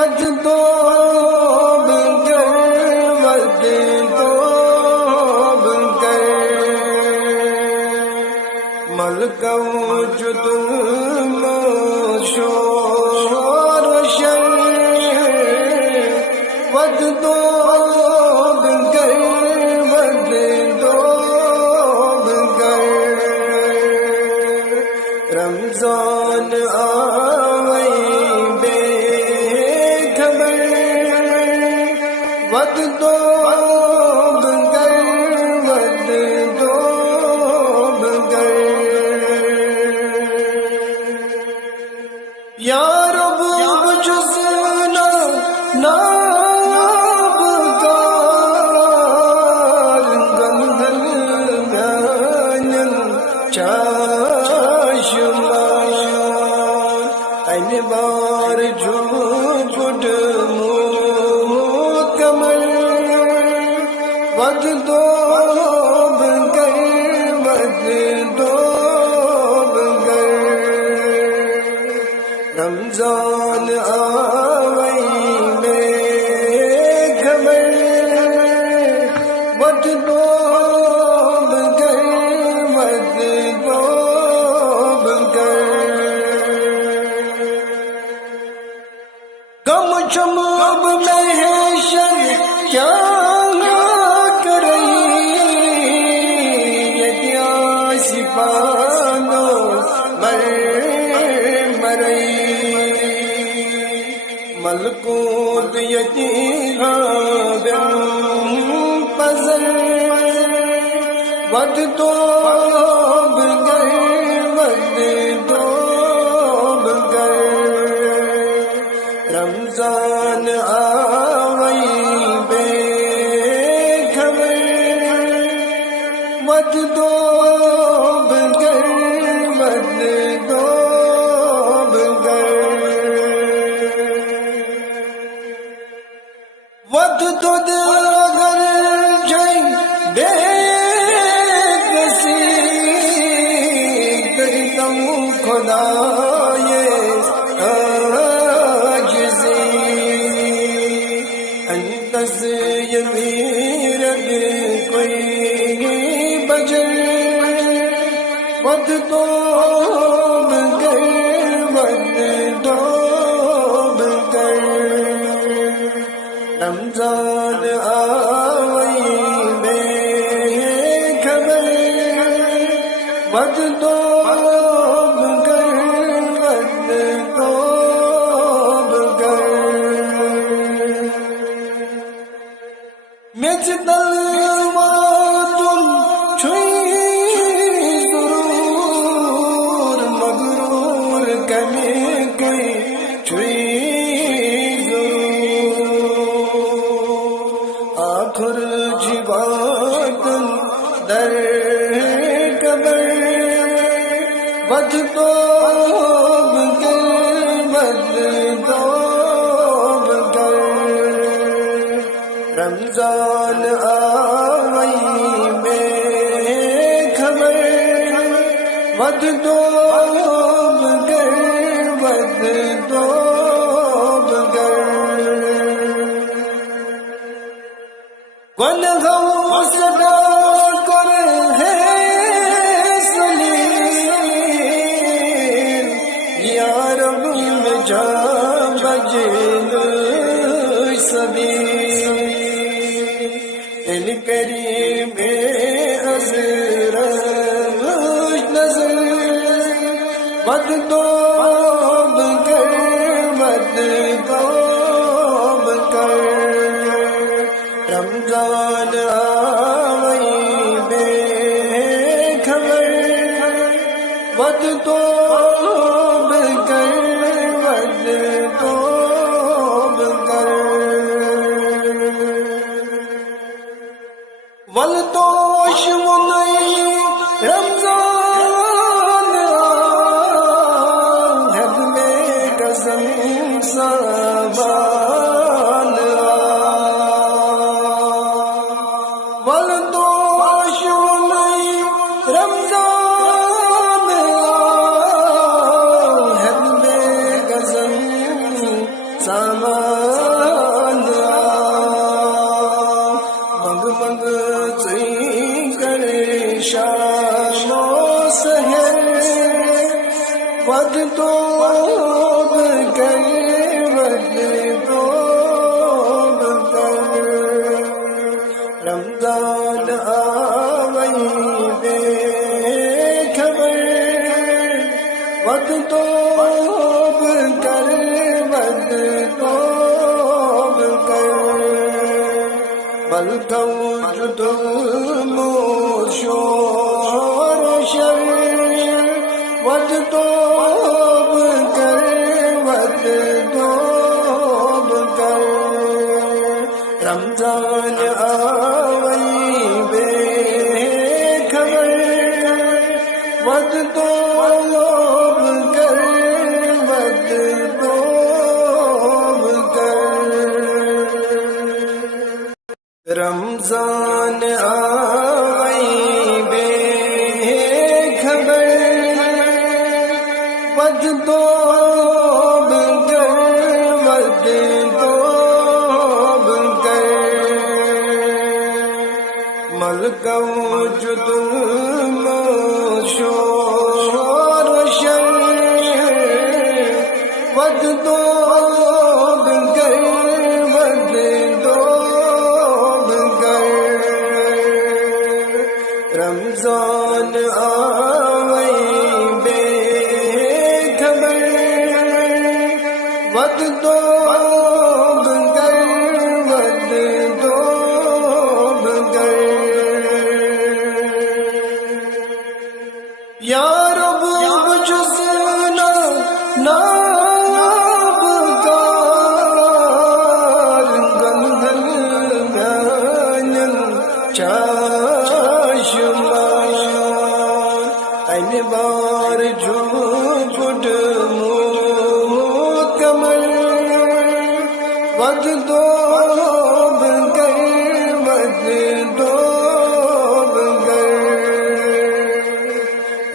with توب کر with توب کر ملکوں جو تم شور و شر ود توب کر ود توب کر رمضان آوئی بے خبر ود توب کر ود توب کر یا رب بجز نابکار گمگن گانن چاشمان این بار جھوٹ مکمل ود توب کر ود توب کر رمضان آوئی بے خبر ود توب کر ود توب کر غم چمب محشر کیا کرئی یدیا سپانو مر مرئی ملکوت یتیہا بیم پزر ود توب کر ود توب کر رمضان آوئی بے خبر ود توب کر ود توب کر ود تو اگر جائیں بے کسی کرتا ہوں خدائے عاجزی انتس یمیرد کوئی بجر ود توب کر ود توب کر رمضان آوئی بے خبر ود توب کر ود توب کر مجھ دلواتن چھوئی ضرور مغرور کمی کوئی چھوئی آخر جباتن در قبر ود توب کر ود توب کر رمضان آوئی بے خبر ود توب کر ود توب کر ون غوث صدا کر ہے سلیم یا رب میں جا بجل سبیل ان کریم ازرم نظر ود توب کر ود توب کر رمضان آوئی بے خبر ود توب کر ود توب کر ولتوش منئی رمضان حد میں قسم سبان ولتوش منئی رمضان حد میں قسم سامان منگ منگ چئی کرے شام و سحر ود توب کرے ود توب کر رمضان آوئی بے خبر ود توب کر ود توب کر بلکو ظلم و شور و شر ود توب کر ود توب کر رمضان آوئی بے خبر ود توب کر ود توب کر رمضان آئی بے خبر ود توب کر ود توب کر ملکو ظلم و شور و شر ود توب کر ود توب کر رمضان آوئی بے خبر ود توب کر ود توب کر یا رب بجزنا ناب کار گنگل گانن چاشمان این بار جھوپٹ مکمل ود توب کر ود توب کر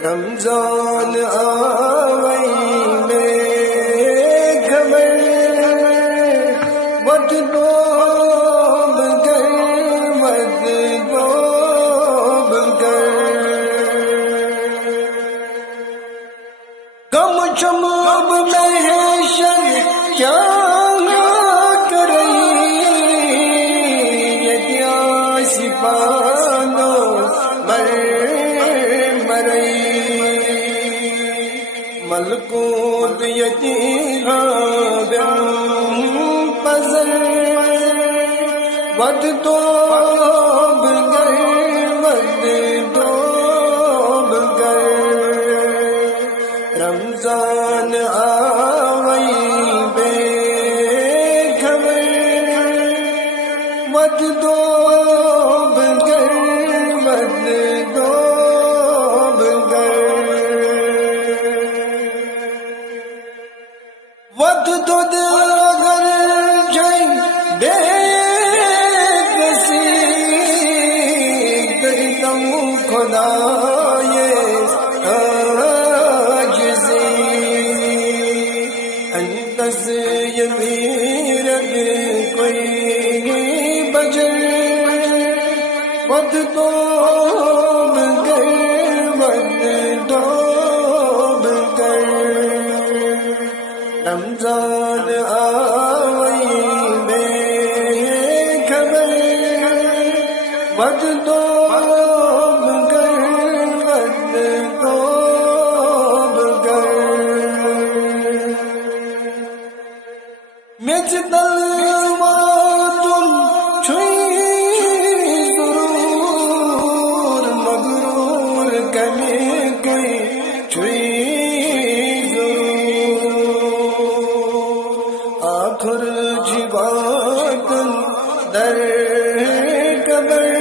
رمضان آوئی بے خبر ود توب کر ود توب کر غم چمب محشر کیا کرئی یہ سپانو مر مرئی ملکوت یتیہا بیم پزر ود توب کر ود توب کر رمضان آوئی بے خبر ود توب کر ود توب کر ود تو اگر جائیں بے کسی کرتا ہوں خدا یہ عاجزی انتس یہ میرد کوئی بجر ود توب کر ود توب کر رمضان آوئی بے خبر ود توب کر ود توب کر مجھ تلواتن چھوئی ضرور مغرور کمی کوئی چھوئی آخر جباتن در قبر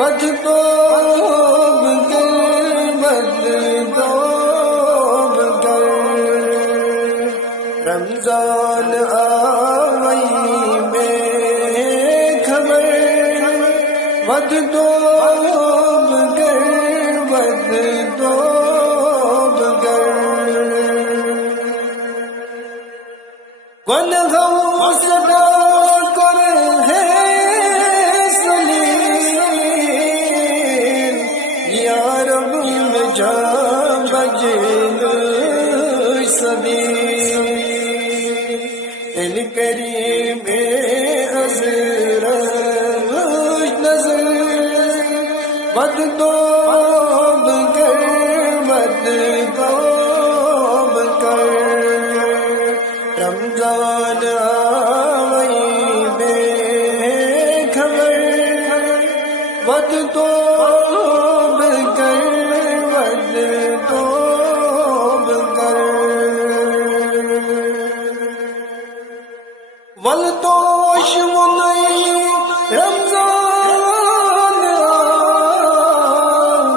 ود توب کر ود توب کر رمضان آوئی بے خبر ود توب کر ود توب کر ونغو صدا کر ہے سلیل یا رب میں جا بجل سبیل ان کریم حضرت نظر ود توب کر ود توب کر رمضان آئی بے خبر ود توب کر ود توب کر ولتوش منئی رمضان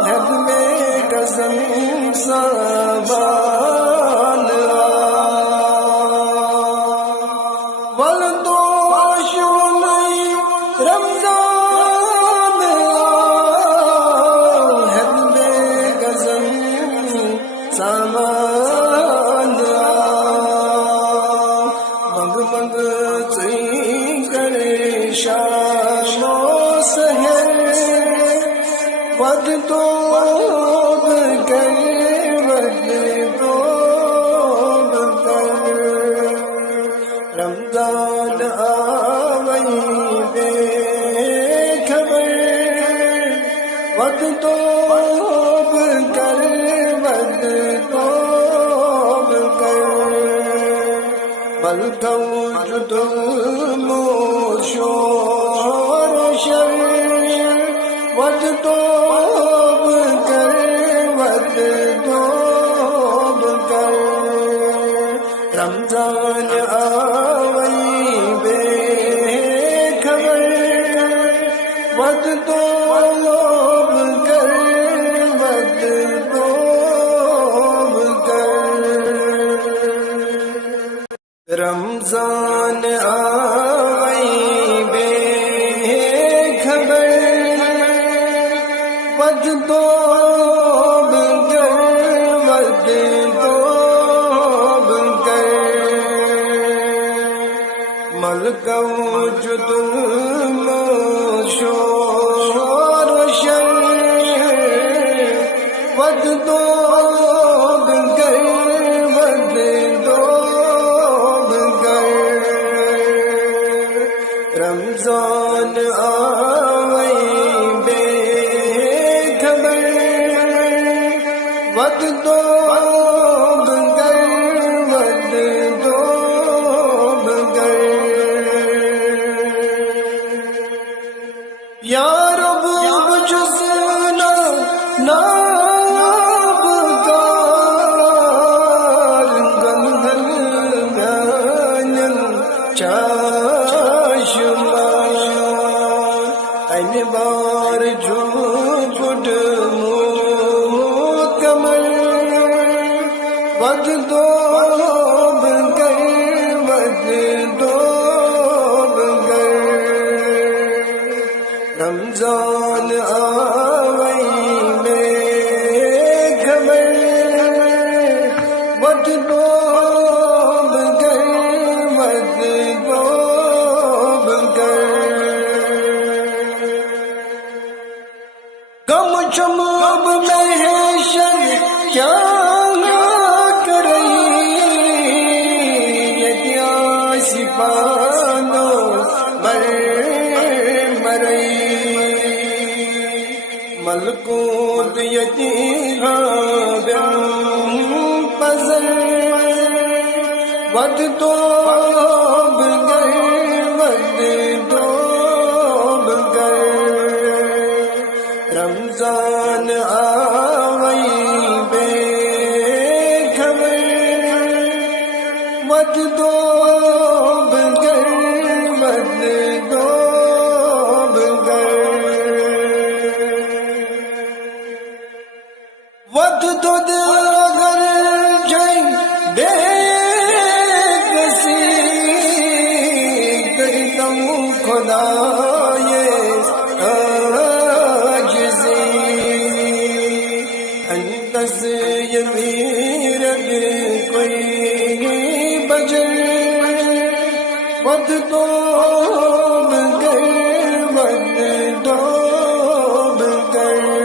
حد میں قسم سبان ولتوش منئی رمضان حد میں قسم سامان مگ مگ کر شام و سحر ود توب کر ود توب کر رمضان آئی بے خبر ود توب کر ود توب کر بلکہ ظلم و شور و شر ود توب کر ود توب کر رمضان آئی بے خبر ود توب کر ود توب کر رمضان آئی بے خبر ود توب کر ود توب کر ملکہ وجود شور و شر ود توب کر ود توب کر رمضان آئی بے خبر ود توب کر ود توب کر یا رب بجز نابکار گنگل گانن چاشمان این بار جھوپٹ مکمل ود توب کر ود توب کر رمضان آئی بے خبر ود توب کر ود توب کر غم چماب میں ہے شر کیا کرئی یہ کیا سپانو مر مرئی ملکوت یتیم پزر ود توب کر ود توب کر رمضان آئی بے خبر ود توب کر ود توب کر ود تو اگر جائیں بے کسی کرتا ہوں خدا یہ عاجزی انتس یہ میرے کوئی بجر ود ڈوب گئے ود ڈوب گئے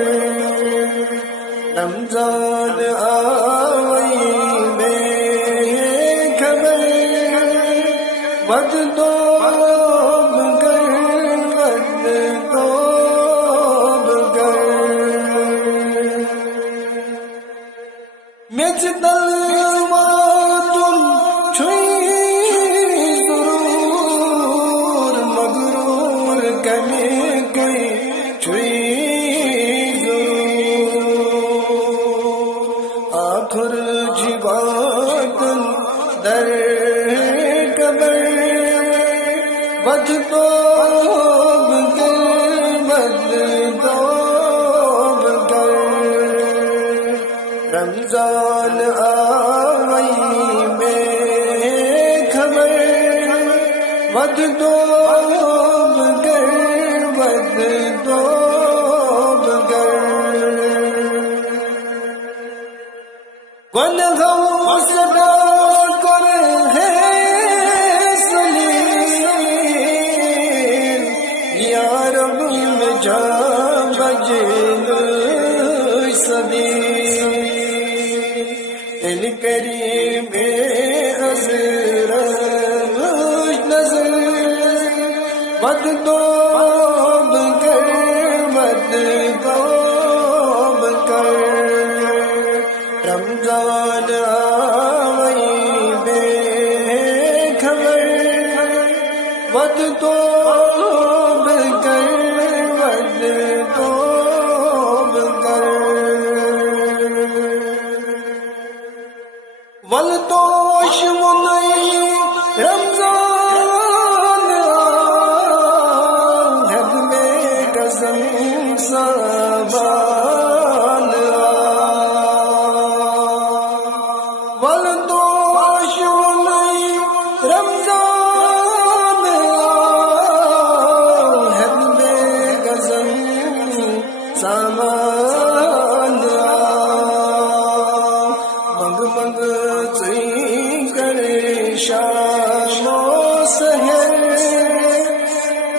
رمضان آئی بے خبر ود ڈوب گئے ود ڈوب گئے مجھ دلوات چھوئی ضرور مغرور کمی کوئی چھوئی ضرور آخر جبات در قبر ود ڈوب گئے ود ڈوب گئے رمضان آئی بے خبر ود ڈوب گئے ود ڈوب گئے گن غم صدا کر ہے سلیل یا رب میں جا بجل سبیل دل کریم حضرت نظر ود ڈوب گئے ود ڈوب گئے رمضان آئی بے خبر ود ڈوب گئے ود ڈوب گئے ولتوش منئی رمضان حد میں قسم سبان ولتوش منئی رمضان حد میں قسم سامان منگ منگ شام و سحر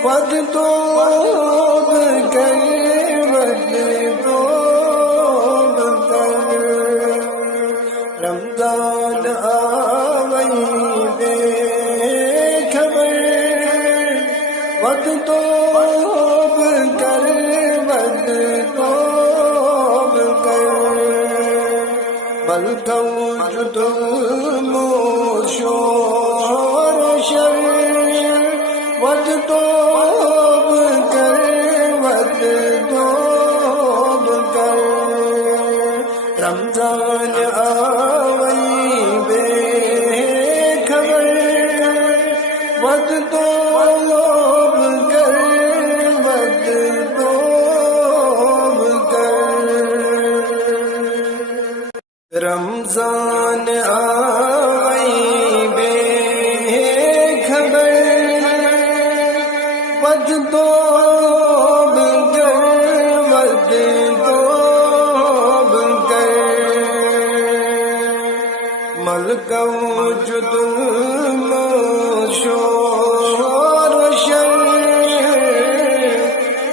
ود ڈوب گئے ود ڈوب گئے رمضان آئی بے خبر ود ڈوب گئے ود ڈوب گئے بلکہ تم شور شر ود ڈوب گئے ود ڈوب گئے رمضان آئی بے خبر ود ڈوب گئے ود ڈوب گئے رمضان آئی بے خبر ود ڈوب گئے ود ڈوب گئے ملکہ وجود شور شر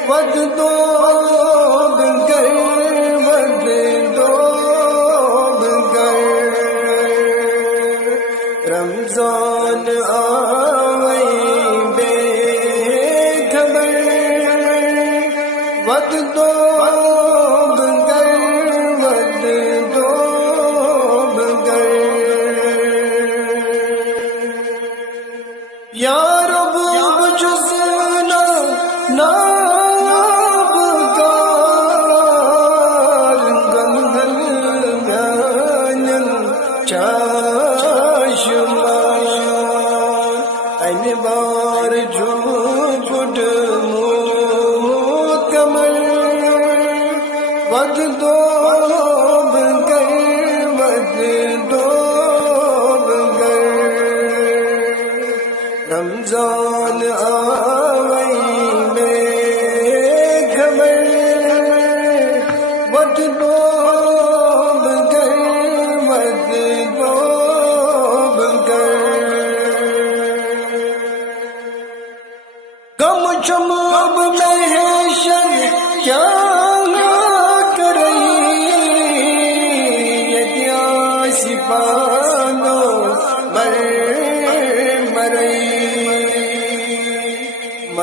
ود ڈوب گئے ود ڈوب گئے رمضان آئی بے خبر ود ڈوب گئے ود ڈوب گئے یا رب بجز نابکار گنگل گانن چاشمان این بار جھوپڑ کمر ود ڈوب گئے ود ڈوب گئے رمضان آئی بے خبر ود ڈوب گئے ود ڈوب گئے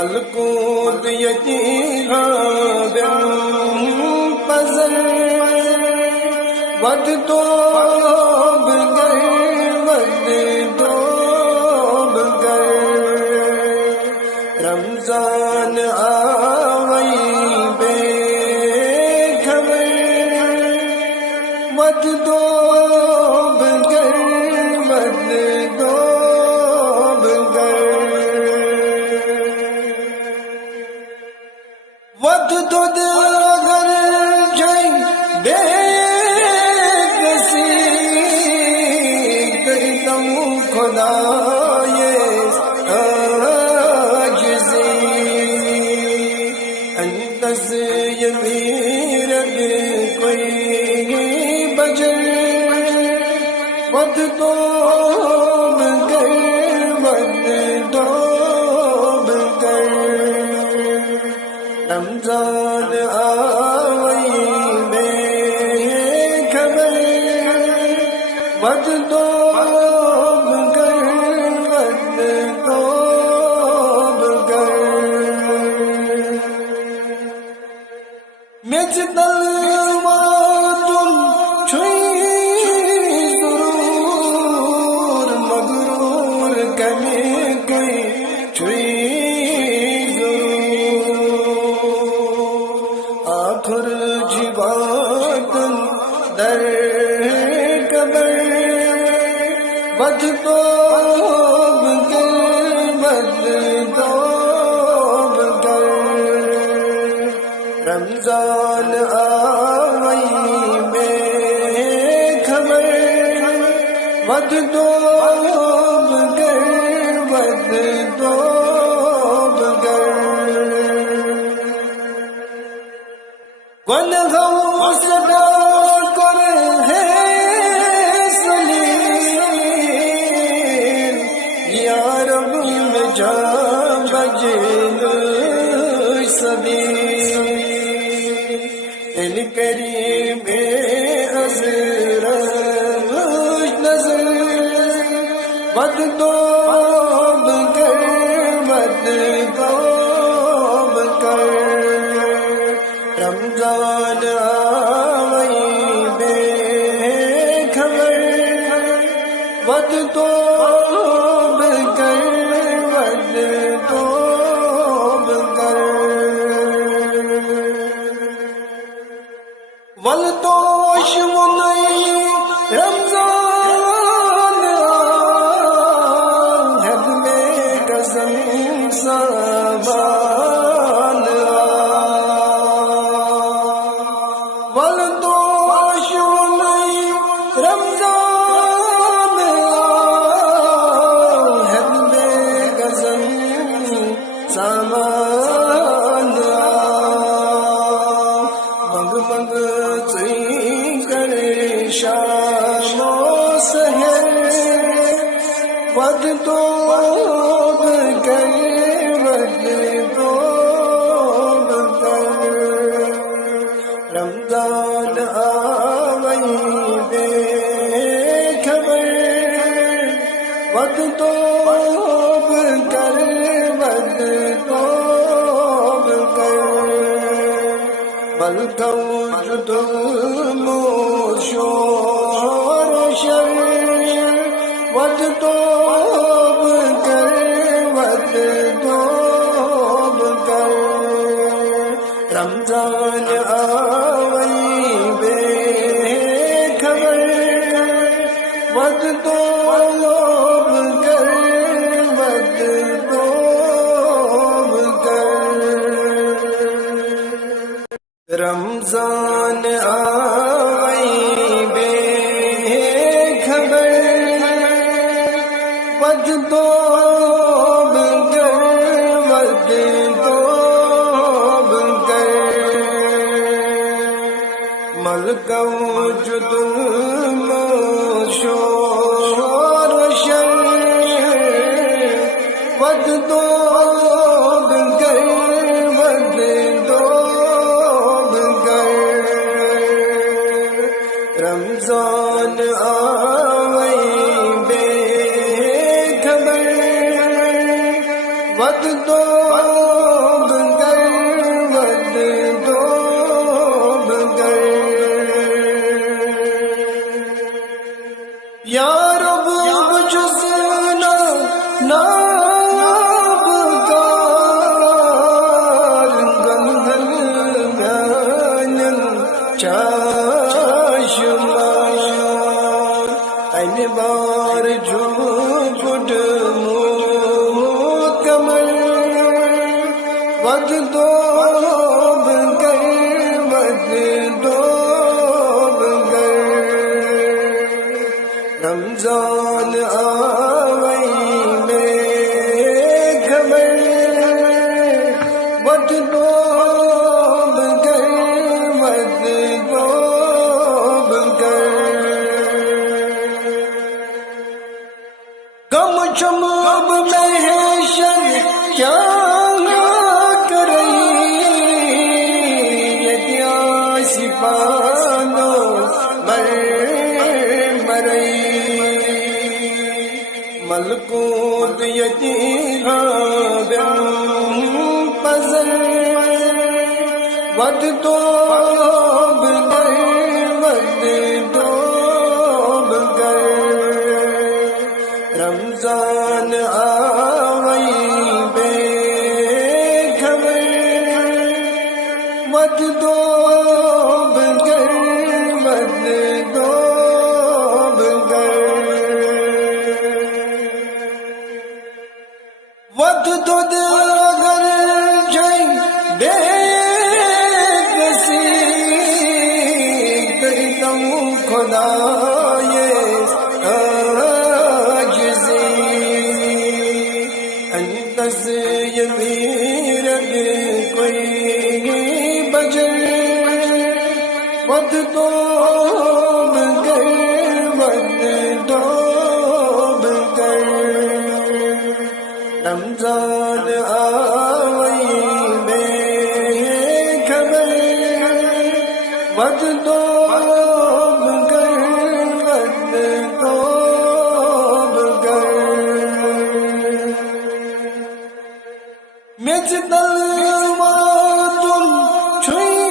ملکوت یتیغ پزر ود دوب گر ود دوب گر رمضان آوئی بے خبر ود دوب گر ود دوب گر ود دود اگر جائیں بے کسی کردم خدای عاجزی انتس یمیرد کوئی بجر ود دوب گر ود دوب گر رمضان آوئی بے خبر ود دوب گر ود دوب گر مچ دلواتن چھوئی ضرور مغرور کمی کوئی چھوئی آخر جواتن در قبر ود دوب گر ود دوب گر رمضان آوئی بے خبر ود دوب گر ود دوب گر گن غم صدا کر ہے سلیل یا رب میں جا بجل سبیل دل کریم ازرق نظر ود دوب گر ود دوب گر رمضان آوئی بے خبر ود دوب گر ود دوب گر ولتوش منئی رمضان حد میں قسم سابان ولتوش منئی رمضان حد میں قسم سابان منگ منگ کر شام و سحر ود دوب گر ود دوب گر رمضان آوئی بے خبر ود دوب گر ود دوب گر ملکوت ظلم و شور و شر ود دوب گر ود دوب گر رمضان آوئی بے خبر ود دوب گر ود دوب گر رمضان آئی بے خبر ود دوب گر ود دوب گر ملکوت ظلم و شور و شر ود دوب گر ود دوب گر رمضان آوئی بے خبر ود دوب ود دوب گر ود دوب گر رمضان آوئی میں خبر ود دوب گر ود دوب گر غم شماب محشر کیا ملکوت یتیہا بیم پزر ود دوب گر ود دوب گر رمضان آوئی بے خبر ود دوب گر ود دوب گر ود تو اگر جائیں بے کسی کرتم خدا یہ عاجزی انتس یمیرد کوئی بجر ود دوب گر ود دوب گر رمضان آوئی میں خبر ود دوب گر ود دوب گر مجھ دلوات چھوئی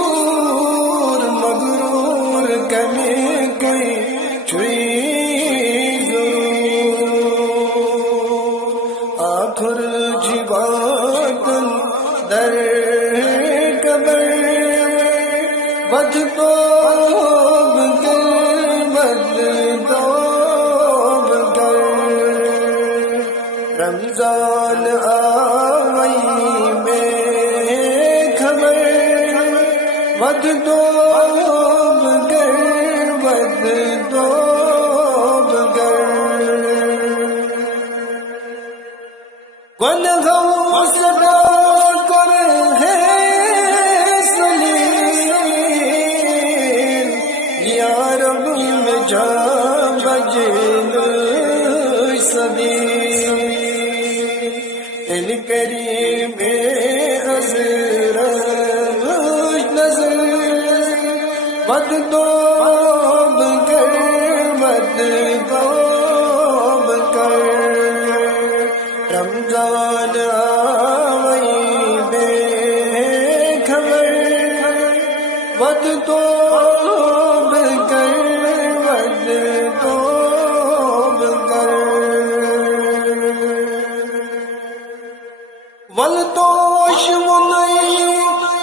ضرور مغرور کمی کوئی چھوئی آخر جباتن در قبر ود دوب گر ود دوب گر رمضان آوئی میں خبر ود دوب گر ود دوب گر گنہوں صدا کر ہے سلیل یا رب میں جا بجل سبیل ان کریم ازرم نظر ود دوب گر ود دوب گر رمضان آوئی بے خبر ود دوب گر ود دوب گر ولتوش منئی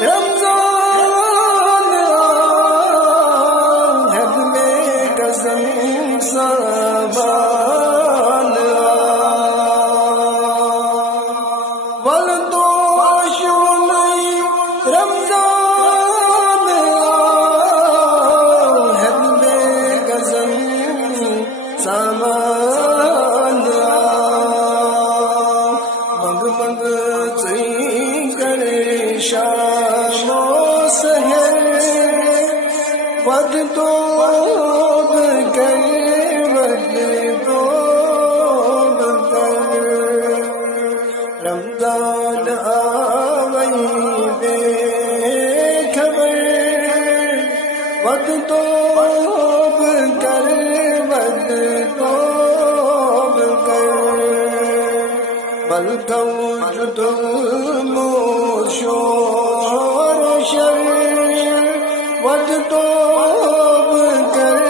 رمضان آہد میں قسم سابان ولتوش منئی رمضان آہد میں قسم سامان منگ منگ چئی کر شام و سحر ود دوب گر ود دوب گر رمضان آوئی بے خبر ود دوب گر ود دوب گر بلکوت شور شر ود دوب گر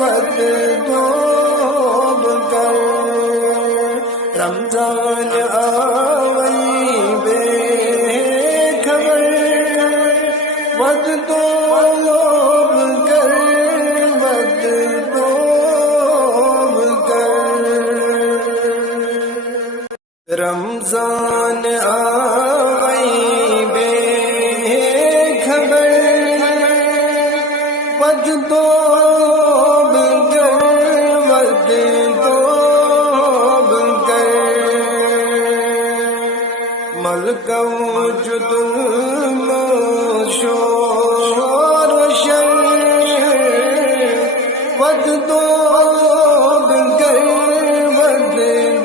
ود دوب گر رمضان آوئی بے خبر ود دوب گر ود دوب گر رمضان آئی بے خبر ود دوب گر ود دوب گر ملکو جدم شور شر ود دوب گر ود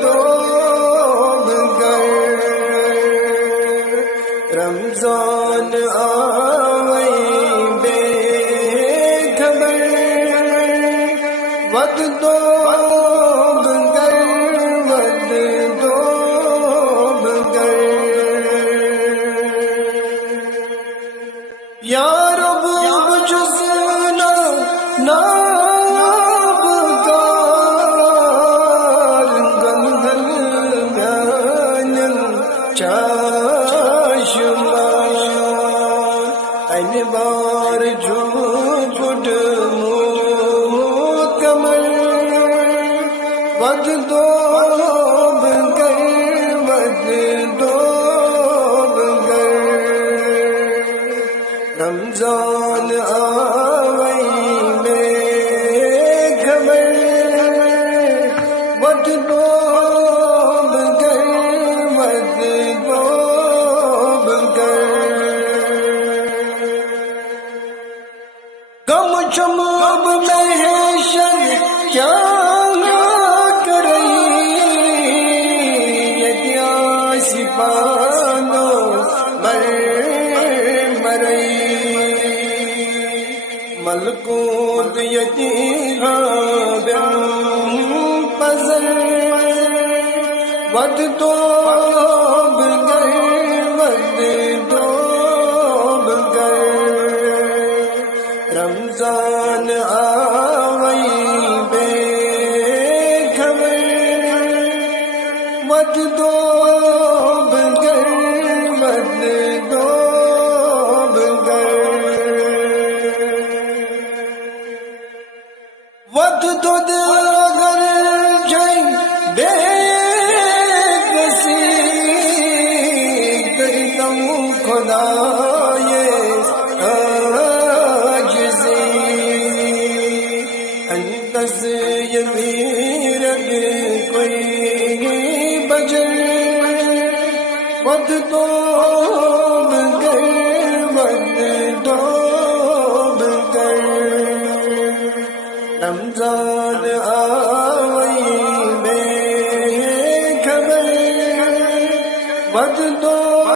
دوب گر رمضان آئی بے خبر ود دوب گر ود دوب گر یا رب بجزنا ناب کار گنگل بیانن چاشمان این بار جو گڈ کمر ود دوب گر ود دوب گر رمضان آئی بے خبر ود دوب گر ود دوب گر غم شماب محشر کیا کرئی یدیا سپانو مر مرئی ملکوت یتی غابم پزر ود دوب گر ود دوب گر رمضان آئی بے خبر ود دوب گر ود دوب گر ود دود اگر جائیں بے کسی گردم خدائے انتس یمیر کوئی بجر ود دوب گر ود دوب گر رمضان